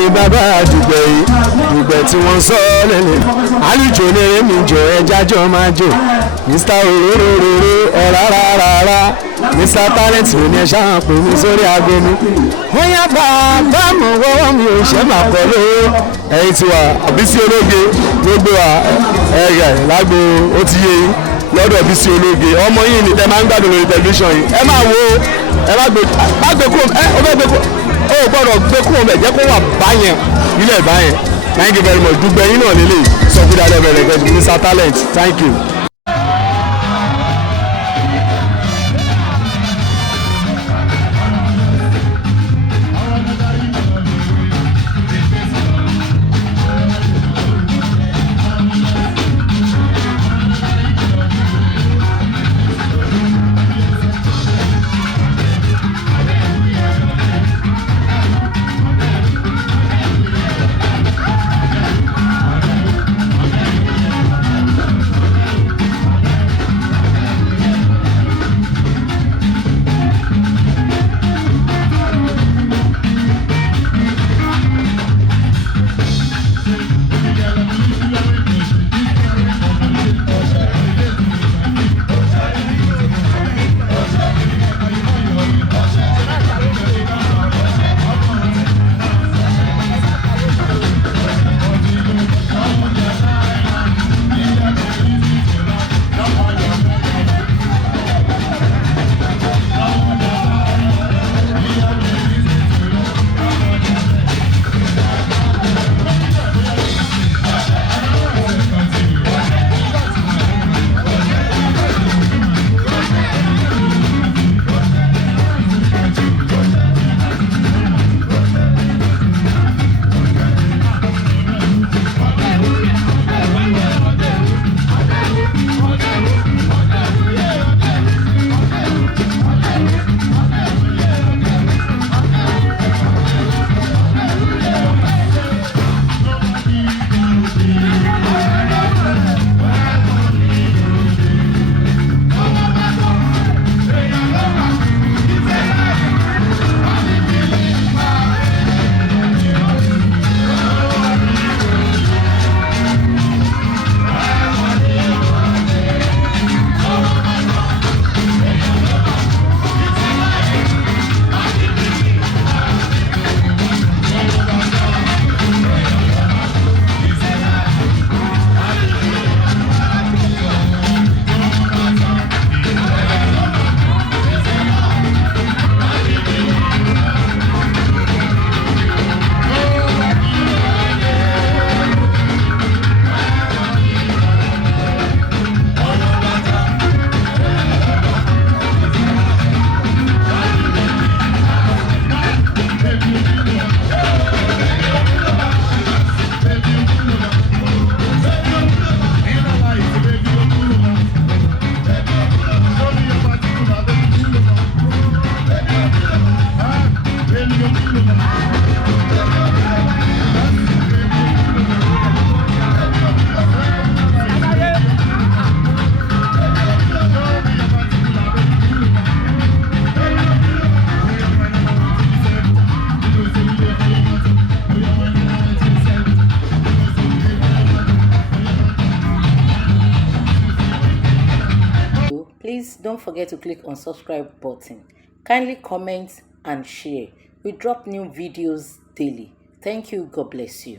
ni bàbá dùgbẹ̀ yìí dùgbẹ̀ tí wọ́n sọ lẹ́lẹ̀ àlùjọ ní èmi jọ ẹjájọ́ máa jò Mr. Oróróróró ọ̀rárárárá Mr. Talent ò ní ẹ ṣáà pè mí sórí aago mi wọ́n yá bàbá mọ̀ wọ́wọ́ mi ò ṣe máa kọ́ lówó ẹ̀yìn tiwa Bisi Ologe gbogbo wa ẹ̀rẹ̀ lágbo ó ti yé yín lọ́dọ̀ Bisi Ologe ọmọ yìí ni tẹ máa ń gbádùn lórí tẹlifíṣàn yìí ẹ máa wo ẹ má gbé kúrò ó fẹ́ gbé kúrò ó gbọ́dọ̀ gbé kúrò bẹ̀ jẹ́ kó wà báyẹn ilẹ̀ báyẹn thank you very much dùgbẹ́ yín náà lélẹ̀ sọ fún dáadáa bẹ̀rẹ̀ kẹ́sì Mr. Talent thank you. Please don't forget to click on subscribe button. Kindly comment and share. We drop new videos daily. Thank you. God bless you.